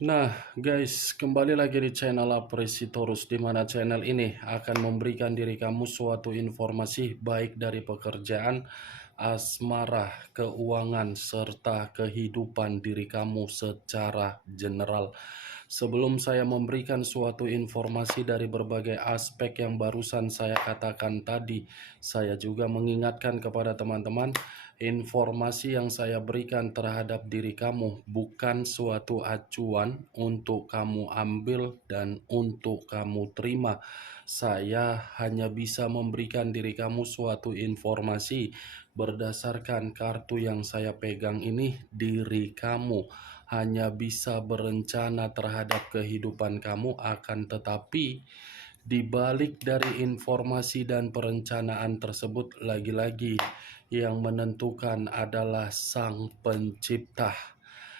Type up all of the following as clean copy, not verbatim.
Nah, guys, kembali lagi di channel Apresitorus, di mana channel ini akan memberikan diri kamu suatu informasi baik dari pekerjaan, asmara, keuangan, serta kehidupan diri kamu secara general. Sebelum saya memberikan suatu informasi dari berbagai aspek yang barusan saya katakan tadi, saya juga mengingatkan kepada teman-teman, informasi yang saya berikan terhadap diri kamu bukan suatu acuan untuk kamu ambil dan untuk kamu terima. Saya hanya bisa memberikan diri kamu suatu informasi berdasarkan kartu yang saya pegang ini. Diri kamu hanya bisa berencana terhadap kehidupan kamu, akan tetapi di balik dari informasi dan perencanaan tersebut, lagi-lagi yang menentukan adalah Sang Pencipta.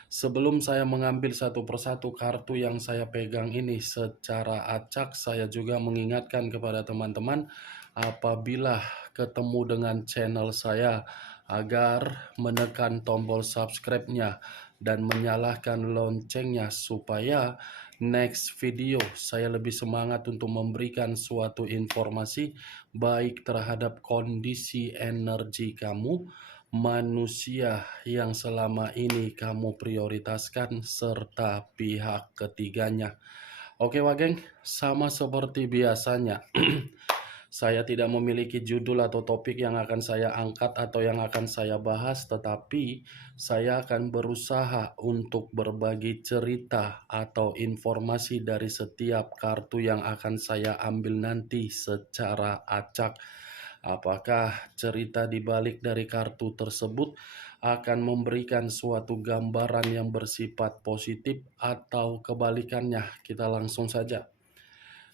Sebelum saya mengambil satu persatu kartu yang saya pegang ini secara acak, saya juga mengingatkan kepada teman-teman apabila ketemu dengan channel saya agar menekan tombol subscribe-nya dan menyalakan loncengnya supaya next video saya lebih semangat untuk memberikan suatu informasi baik terhadap kondisi energi kamu, manusia yang selama ini kamu prioritaskan, serta pihak ketiganya. Oke Wageng, sama seperti biasanya. Saya tidak memiliki judul atau topik yang akan saya angkat atau yang akan saya bahas, tetapi saya akan berusaha untuk berbagi cerita atau informasi dari setiap kartu yang akan saya ambil nanti secara acak. Apakah cerita di balik dari kartu tersebut akan memberikan suatu gambaran yang bersifat positif atau kebalikannya? Kita langsung saja.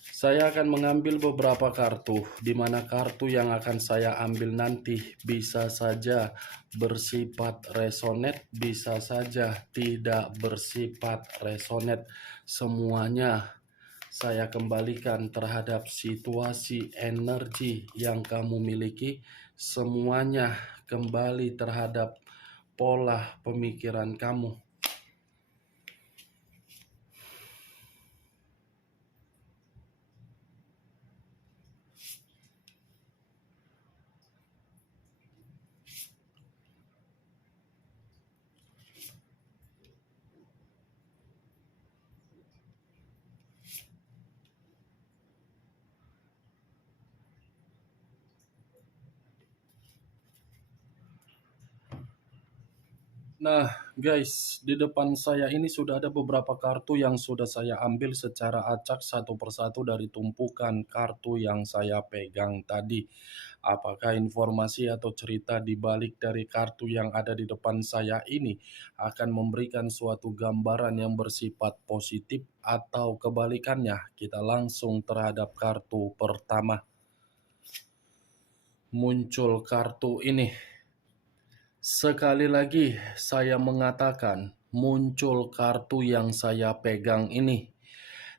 Saya akan mengambil beberapa kartu, di mana kartu yang akan saya ambil nanti bisa saja bersifat resonate, bisa saja tidak bersifat resonate. Semuanya saya kembalikan terhadap situasi energi yang kamu miliki. Semuanya kembali terhadap pola pemikiran kamu. Nah, guys, di depan saya ini sudah ada beberapa kartu yang sudah saya ambil secara acak satu persatu dari tumpukan kartu yang saya pegang tadi. Apakah informasi atau cerita di balik dari kartu yang ada di depan saya ini akan memberikan suatu gambaran yang bersifat positif atau kebalikannya? Kita langsung terhadap kartu pertama. Muncul kartu ini. Sekali lagi saya mengatakan, muncul kartu yang saya pegang ini.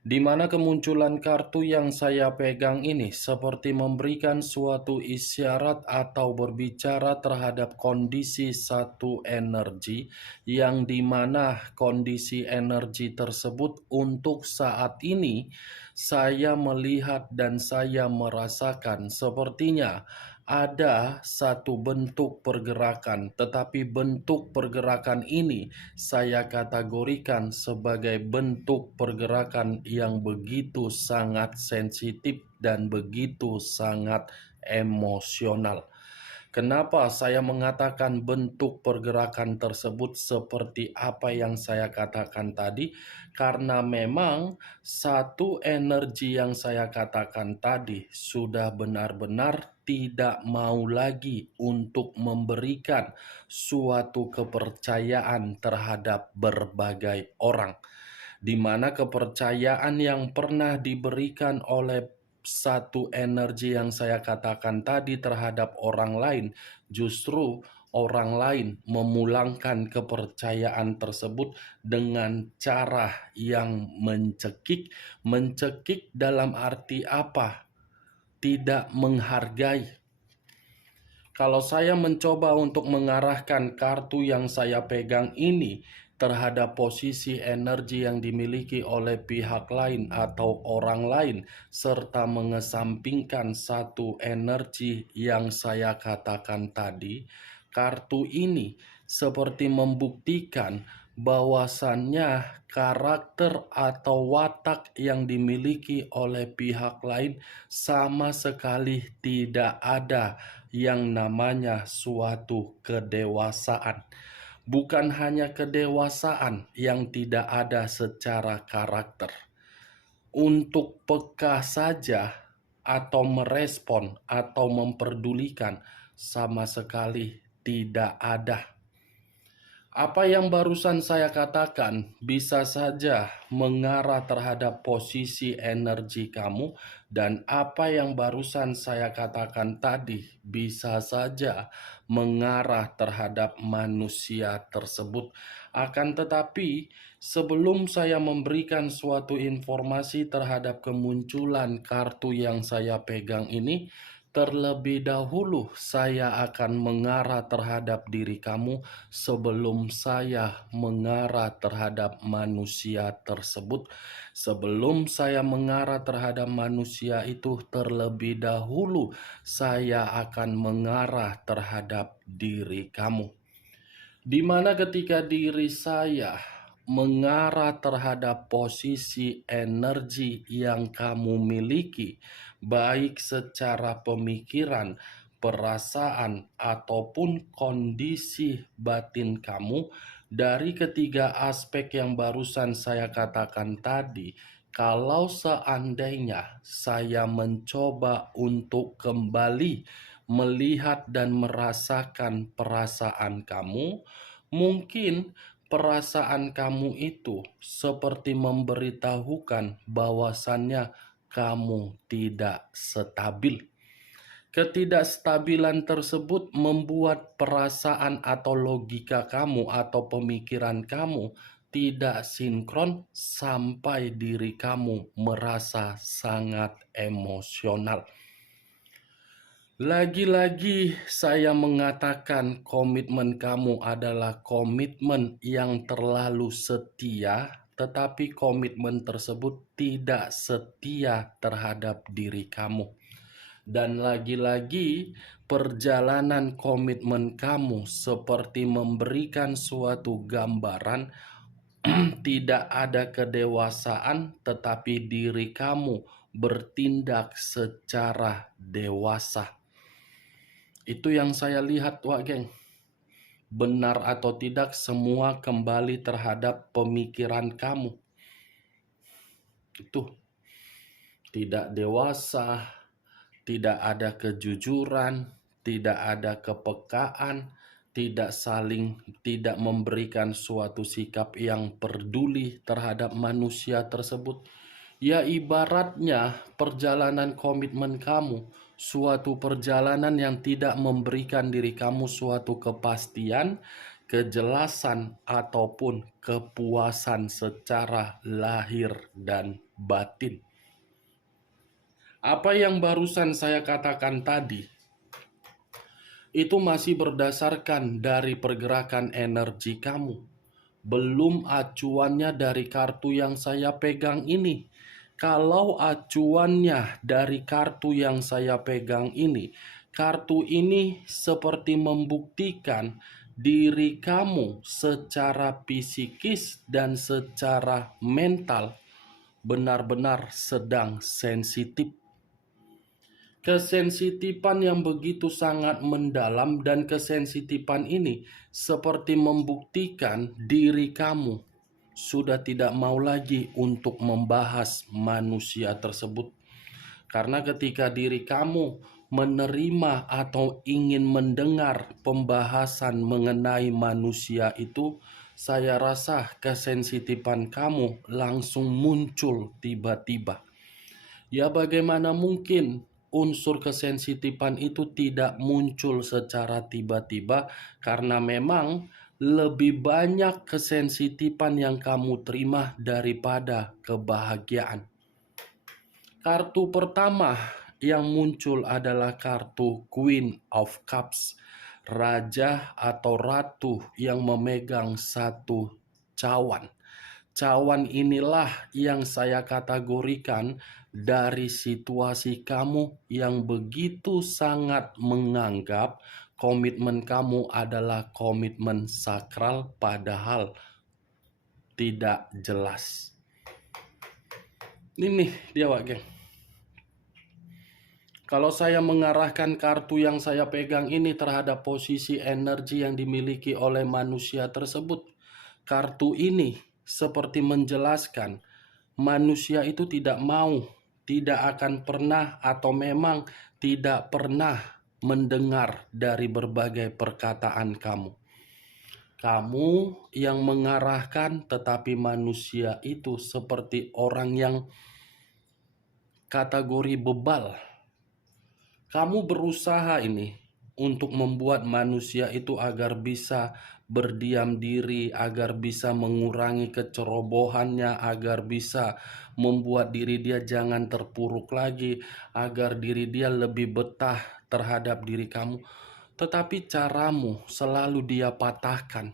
Di mana kemunculan kartu yang saya pegang ini seperti memberikan suatu isyarat atau berbicara terhadap kondisi satu energi, yang dimana kondisi energi tersebut untuk saat ini saya melihat dan saya merasakan sepertinya ada satu bentuk pergerakan, tetapi bentuk pergerakan ini saya kategorikan sebagai bentuk pergerakan yang begitu sangat sensitif dan begitu sangat emosional. Kenapa saya mengatakan bentuk pergerakan tersebut seperti apa yang saya katakan tadi? Karena memang satu energi yang saya katakan tadi sudah benar-benar tidak mau lagi untuk memberikan suatu kepercayaan terhadap berbagai orang, di mana kepercayaan yang pernah diberikan oleh satu energi yang saya katakan tadi terhadap orang lain, justru orang lain memulangkan kepercayaan tersebut dengan cara yang mencekik. Mencekik dalam arti apa? Tidak menghargai. Kalau saya mencoba untuk mengarahkan kartu yang saya pegang ini terhadap posisi energi yang dimiliki oleh pihak lain atau orang lain, serta mengesampingkan satu energi yang saya katakan tadi, kartu ini seperti membuktikan bahwasannya karakter atau watak yang dimiliki oleh pihak lain sama sekali tidak ada yang namanya suatu kedewasaan. Bukan hanya kedewasaan yang tidak ada secara karakter. Untuk peka saja atau merespon atau memperdulikan sama sekali tidak ada. Apa yang barusan saya katakan bisa saja mengarah terhadap posisi energi kamu, dan apa yang barusan saya katakan tadi bisa saja mengarah terhadap manusia tersebut. Akan tetapi, sebelum saya memberikan suatu informasi terhadap kemunculan kartu yang saya pegang ini, terlebih dahulu saya akan mengarah terhadap diri kamu sebelum saya mengarah terhadap manusia tersebut. Sebelum saya mengarah terhadap manusia itu, terlebih dahulu saya akan mengarah terhadap diri kamu. Di mana ketika diri saya mengarah terhadap posisi energi yang kamu miliki, baik secara pemikiran, perasaan, ataupun kondisi batin kamu, dari ketiga aspek yang barusan saya katakan tadi, kalau seandainya saya mencoba untuk kembali melihat dan merasakan perasaan kamu, mungkin perasaan kamu itu seperti memberitahukan bahwasannya kamu tidak stabil. Ketidakstabilan tersebut membuat perasaan atau logika kamu atau pemikiran kamu tidak sinkron sampai diri kamu merasa sangat emosional. Lagi-lagi saya mengatakan komitmen kamu adalah komitmen yang terlalu setia, tetapi komitmen tersebut tidak setia terhadap diri kamu. Dan lagi-lagi perjalanan komitmen kamu seperti memberikan suatu gambaran tidak ada kedewasaan, tetapi diri kamu bertindak secara dewasa. Itu yang saya lihat, Wak Geng. Benar atau tidak, semua kembali terhadap pemikiran kamu. Itu tidak dewasa, tidak ada kejujuran, tidak ada kepekaan, tidak memberikan suatu sikap yang peduli terhadap manusia tersebut. Ya, ibaratnya perjalanan komitmen kamu, suatu perjalanan yang tidak memberikan diri kamu suatu kepastian, kejelasan, ataupun kepuasan secara lahir dan batin. Apa yang barusan saya katakan tadi, itu masih berdasarkan dari pergerakan energi kamu. Belum acuannya dari kartu yang saya pegang ini. Kalau acuannya dari kartu yang saya pegang ini, kartu ini seperti membuktikan diri kamu secara psikis dan secara mental benar-benar sedang sensitif. Kesensitifan yang begitu sangat mendalam, dan kesensitifan ini seperti membuktikan diri kamu sudah tidak mau lagi untuk membahas manusia tersebut. Karena ketika diri kamu menerima atau ingin mendengar pembahasan mengenai manusia itu, saya rasa kesensitifan kamu langsung muncul tiba-tiba. Ya, bagaimana mungkin unsur kesensitifan itu tidak muncul secara tiba-tiba, karena memang lebih banyak kesensitifan yang kamu terima daripada kebahagiaan. Kartu pertama yang muncul adalah kartu Queen of Cups, raja atau ratu yang memegang satu cawan. Cawan inilah yang saya kategorikan dari situasi kamu yang begitu sangat menganggap komitmen kamu adalah komitmen sakral, padahal tidak jelas. Ini dia, Wak Geng. Kalau saya mengarahkan kartu yang saya pegang ini terhadap posisi energi yang dimiliki oleh manusia tersebut, kartu ini seperti menjelaskan manusia itu tidak mau, tidak akan pernah, atau memang tidak pernah mendengar dari berbagai perkataan kamu. Kamu yang mengarahkan, tetapi manusia itu seperti orang yang kategori bebal. Kamu berusaha ini untuk membuat manusia itu agar bisa berdiam diri, agar bisa mengurangi kecerobohannya, agar bisa membuat diri dia jangan terpuruk lagi, agar diri dia lebih betah terhadap diri kamu. Tetapi caramu selalu dia patahkan.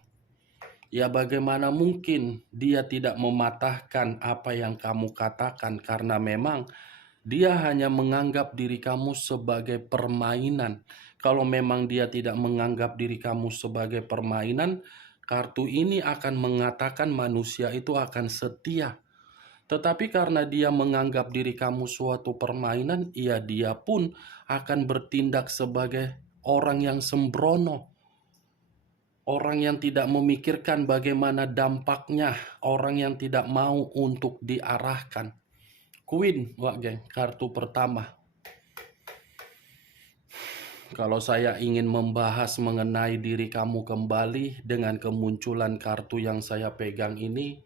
Ya, bagaimana mungkin dia tidak mematahkan apa yang kamu katakan, karena memang dia hanya menganggap diri kamu sebagai permainan. Kalau memang dia tidak menganggap diri kamu sebagai permainan, kartu ini akan mengatakan manusia itu akan setia. Tetapi karena dia menganggap diri kamu suatu permainan, ya dia pun akan bertindak sebagai orang yang sembrono. Orang yang tidak memikirkan bagaimana dampaknya, orang yang tidak mau untuk diarahkan. Queen, Wak Geng, kartu pertama. Kalau saya ingin membahas mengenai diri kamu kembali dengan kemunculan kartu yang saya pegang ini,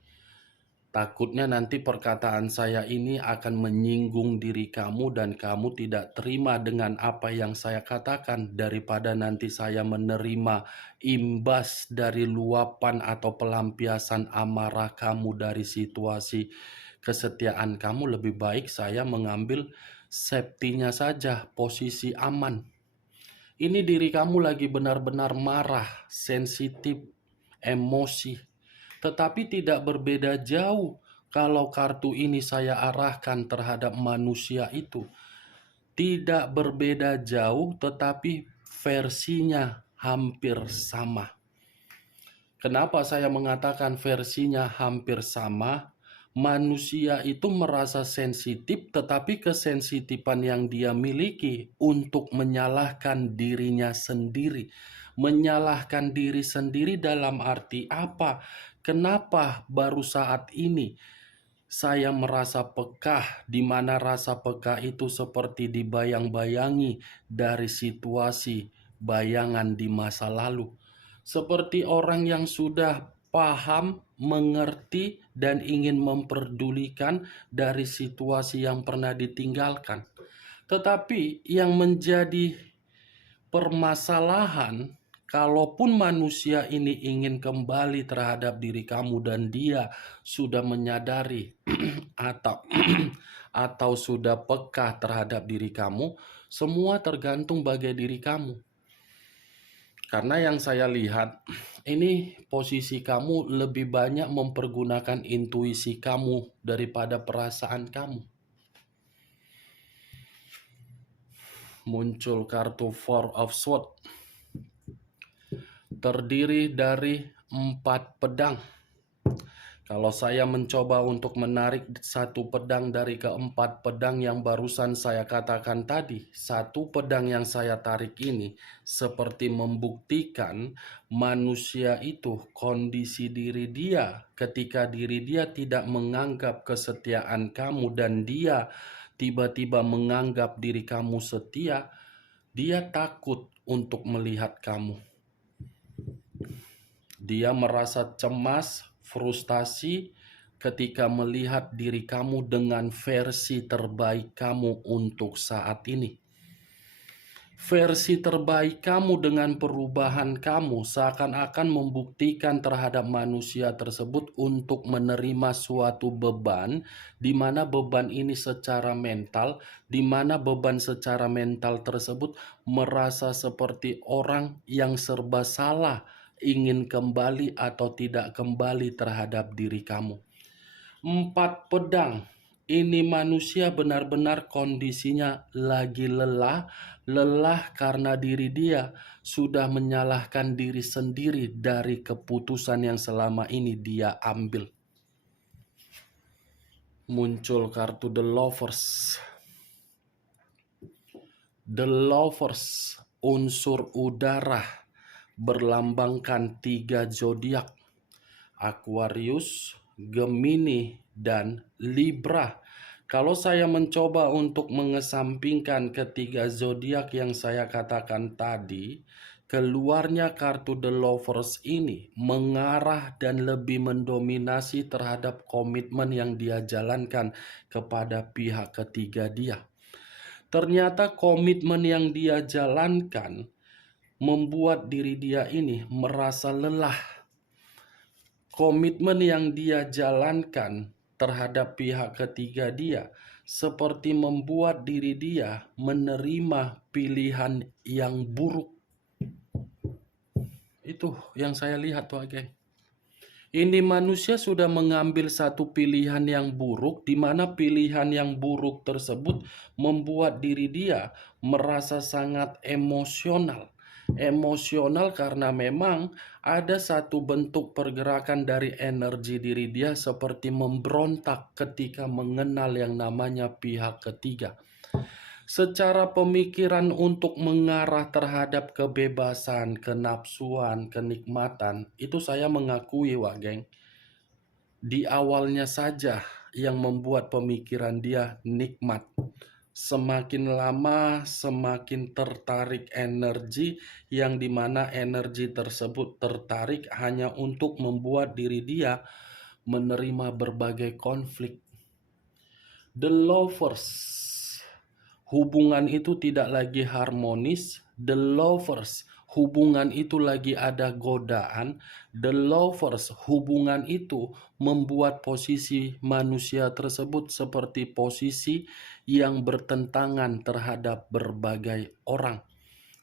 takutnya nanti perkataan saya ini akan menyinggung diri kamu dan kamu tidak terima dengan apa yang saya katakan, daripada nanti saya menerima imbas dari luapan atau pelampiasan amarah kamu dari situasi kesetiaan kamu. Lebih baik saya mengambil safety-nya saja, posisi aman. Ini diri kamu lagi benar-benar marah, sensitif, emosi. Tetapi tidak berbeda jauh kalau kartu ini saya arahkan terhadap manusia itu. Tidak berbeda jauh, tetapi versinya hampir sama. Kenapa saya mengatakan versinya hampir sama? Manusia itu merasa sensitif, tetapi kesensitifan yang dia miliki untuk menyalahkan dirinya sendiri. Menyalahkan diri sendiri dalam arti apa? Kenapa baru saat ini saya merasa pekah, di mana rasa pekah itu seperti dibayang-bayangi dari situasi bayangan di masa lalu. Seperti orang yang sudah paham, mengerti, dan ingin memperdulikan dari situasi yang pernah ditinggalkan. Tetapi yang menjadi permasalahan, kalaupun manusia ini ingin kembali terhadap diri kamu dan dia sudah menyadari atau atau sudah peka terhadap diri kamu, semua tergantung bagi diri kamu. Karena yang saya lihat, ini posisi kamu lebih banyak mempergunakan intuisi kamu daripada perasaan kamu. Muncul kartu Four of Swords. Terdiri dari 4 pedang. Kalau saya mencoba untuk menarik satu pedang dari keempat pedang yang barusan saya katakan tadi, satu pedang yang saya tarik ini seperti membuktikan manusia itu, kondisi diri dia ketika diri dia tidak menganggap kesetiaan kamu dan dia tiba-tiba menganggap diri kamu setia, dia takut untuk melihat kamu. Dia merasa cemas, frustasi ketika melihat diri kamu dengan versi terbaik kamu untuk saat ini. Versi terbaik kamu dengan perubahan kamu seakan-akan membuktikan terhadap manusia tersebut untuk menerima suatu beban, di mana beban ini secara mental, di mana beban secara mental tersebut merasa seperti orang yang serba salah ingin kembali atau tidak kembali terhadap diri kamu. 4 pedang. Ini manusia benar-benar kondisinya lagi lelah, lelah karena diri dia sudah menyalahkan diri sendiri dari keputusan yang selama ini dia ambil. Muncul kartu The Lovers. The Lovers, unsur udara, berlambangkan 3 zodiak: Aquarius, Gemini, dan Libra. Kalau saya mencoba untuk mengesampingkan ketiga zodiak yang saya katakan tadi, keluarnya kartu The Lovers ini mengarah dan lebih mendominasi terhadap komitmen yang dia jalankan kepada pihak ketiga dia. Ternyata komitmen yang dia jalankan membuat diri dia ini merasa lelah. Komitmen yang dia jalankan terhadap pihak ketiga dia seperti membuat diri dia menerima pilihan yang buruk. Itu yang saya lihat, Pak Geng. Ini manusia sudah mengambil satu pilihan yang buruk, di mana pilihan yang buruk tersebut membuat diri dia merasa sangat emosional. Emosional karena memang ada satu bentuk pergerakan dari energi diri dia seperti memberontak ketika mengenal yang namanya pihak ketiga. Secara pemikiran untuk mengarah terhadap kebebasan, kenapsuan, kenikmatan, itu saya mengakui, Wak Geng, di awalnya saja yang membuat pemikiran dia nikmat. Semakin lama semakin tertarik energi yang dimana energi tersebut tertarik hanya untuk membuat diri dia menerima berbagai konflik. The Lovers, hubungan itu tidak lagi harmonis. The Lovers, hubungan itu lagi ada godaan. The Lovers, hubungan itu membuat posisi manusia tersebut seperti posisi yang bertentangan terhadap berbagai orang.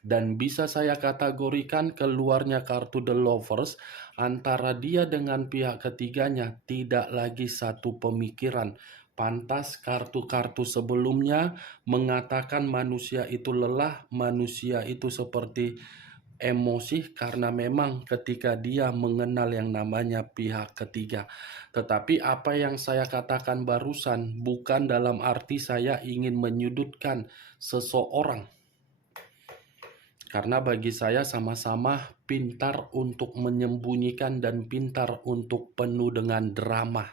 Dan bisa saya kategorikan keluarnya kartu The Lovers antara dia dengan pihak ketiganya tidak lagi satu pemikiran. Pantas kartu-kartu sebelumnya mengatakan manusia itu lelah, manusia itu seperti emosi karena memang ketika dia mengenal yang namanya pihak ketiga. Tetapi apa yang saya katakan barusan bukan dalam arti saya ingin menyudutkan seseorang. Karena bagi saya sama-sama pintar untuk menyembunyikan dan pintar untuk penuh dengan drama.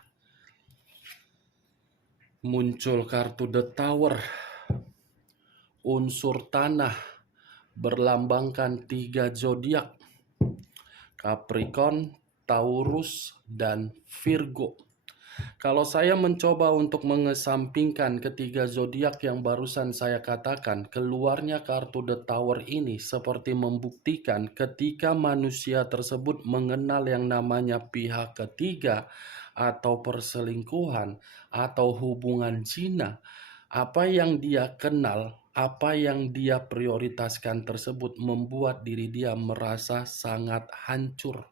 Muncul kartu The Tower, unsur tanah, berlambangkan 3 zodiak: Capricorn, Taurus, dan Virgo. Kalau saya mencoba untuk mengesampingkan ketiga zodiak yang barusan saya katakan, keluarnya kartu The Tower ini seperti membuktikan ketika manusia tersebut mengenal yang namanya pihak ketiga atau perselingkuhan atau hubungan zina, apa yang dia kenal, apa yang dia prioritaskan tersebut membuat diri dia merasa sangat hancur.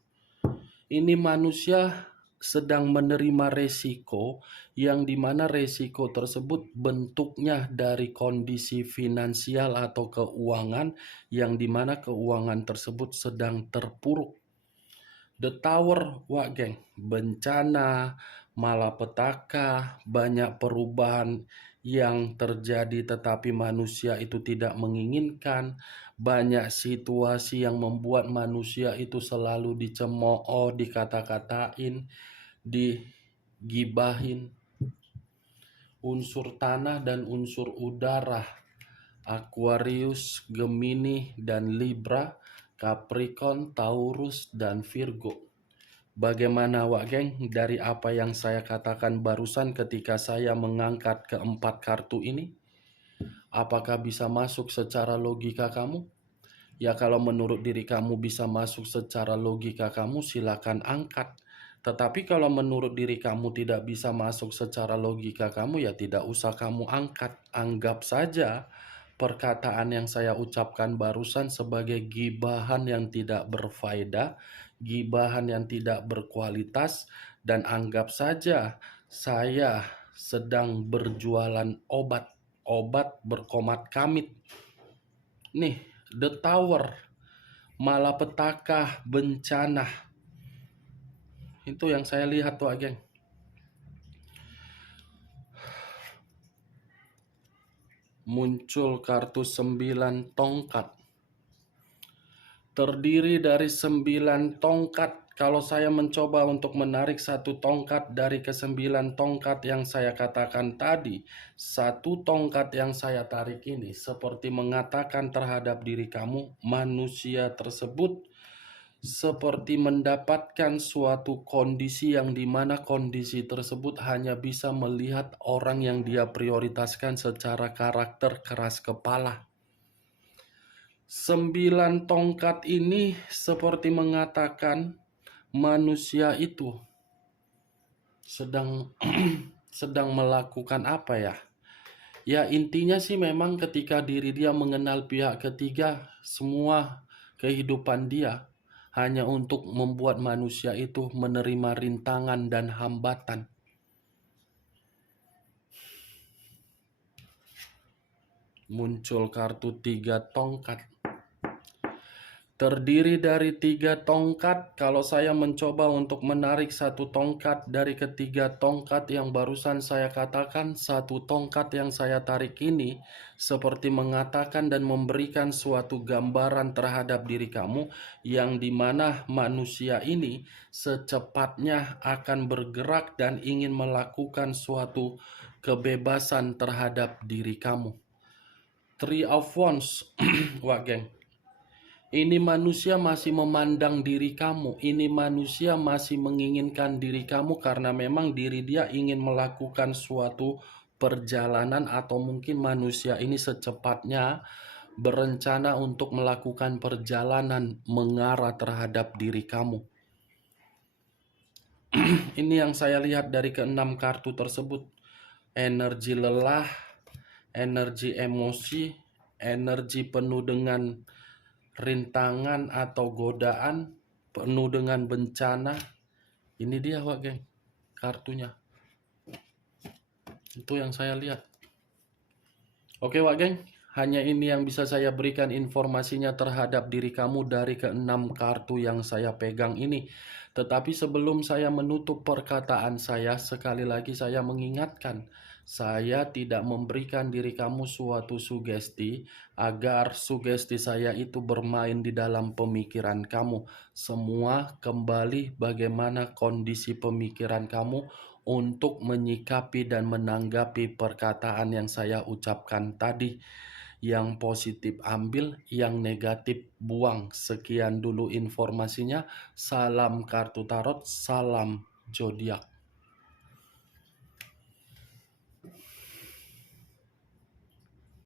Ini manusia sedang menerima resiko yang dimana resiko tersebut bentuknya dari kondisi finansial atau keuangan yang dimana keuangan tersebut sedang terpuruk. The Tower, Wak Geng, bencana, malapetaka, banyak perubahan yang terjadi tetapi manusia itu tidak menginginkan, banyak situasi yang membuat manusia itu selalu dicemooh, dikata-katain, digibahin. Unsur tanah dan unsur udara, Aquarius, Gemini, dan Libra, Capricorn, Taurus, dan Virgo. Bagaimana, Wak Geng, dari apa yang saya katakan barusan ketika saya mengangkat keempat kartu ini? Apakah bisa masuk secara logika kamu? Ya, kalau menurut diri kamu bisa masuk secara logika kamu, silakan angkat. Tetapi kalau menurut diri kamu tidak bisa masuk secara logika kamu, ya tidak usah kamu angkat. Anggap saja perkataan yang saya ucapkan barusan sebagai gibahan yang tidak berfaedah, gibahan yang tidak berkualitas, dan anggap saja saya sedang berjualan obat berkomat kamit. Nih, The Tower, malapetaka, bencana. Itu yang saya lihat tuh, geng. Muncul kartu 9 tongkat. Terdiri dari 9 tongkat. Kalau saya mencoba untuk menarik satu tongkat dari ke-9 tongkat yang saya katakan tadi, satu tongkat yang saya tarik ini seperti mengatakan terhadap diri kamu, manusia tersebut seperti mendapatkan suatu kondisi yang dimana kondisi tersebut hanya bisa melihat orang yang dia prioritaskan secara karakter keras kepala. 9 tongkat ini seperti mengatakan manusia itu sedang sedang melakukan apa ya? Ya intinya sih memang ketika diri dia mengenal pihak ketiga, semua kehidupan dia hanya untuk membuat manusia itu menerima rintangan dan hambatan. Muncul kartu 3 tongkat. Terdiri dari 3 tongkat. Kalau saya mencoba untuk menarik satu tongkat dari ketiga tongkat yang barusan saya katakan, satu tongkat yang saya tarik ini seperti mengatakan dan memberikan suatu gambaran terhadap diri kamu, yang dimana manusia ini secepatnya akan bergerak dan ingin melakukan suatu kebebasan terhadap diri kamu. Three of Wands. Wah geng, ini manusia masih memandang diri kamu. Ini manusia masih menginginkan diri kamu karena memang diri dia ingin melakukan suatu perjalanan, atau mungkin manusia ini secepatnya berencana untuk melakukan perjalanan mengarah terhadap diri kamu. Ini yang saya lihat dari ke-6 kartu tersebut. Energi lelah, energi emosi, energi penuh dengan rintangan atau godaan, penuh dengan bencana. Ini dia Wak geng, kartunya. Itu yang saya lihat. Oke Wak geng, hanya ini yang bisa saya berikan informasinya terhadap diri kamu dari ke-6 kartu yang saya pegang ini. Tetapi sebelum saya menutup perkataan saya, sekali lagi saya mengingatkan, saya tidak memberikan diri kamu suatu sugesti agar sugesti saya itu bermain di dalam pemikiran kamu. Semua kembali bagaimana kondisi pemikiran kamu untuk menyikapi dan menanggapi perkataan yang saya ucapkan tadi. Yang positif ambil, yang negatif buang. Sekian dulu informasinya. Salam kartu tarot, salam zodiak.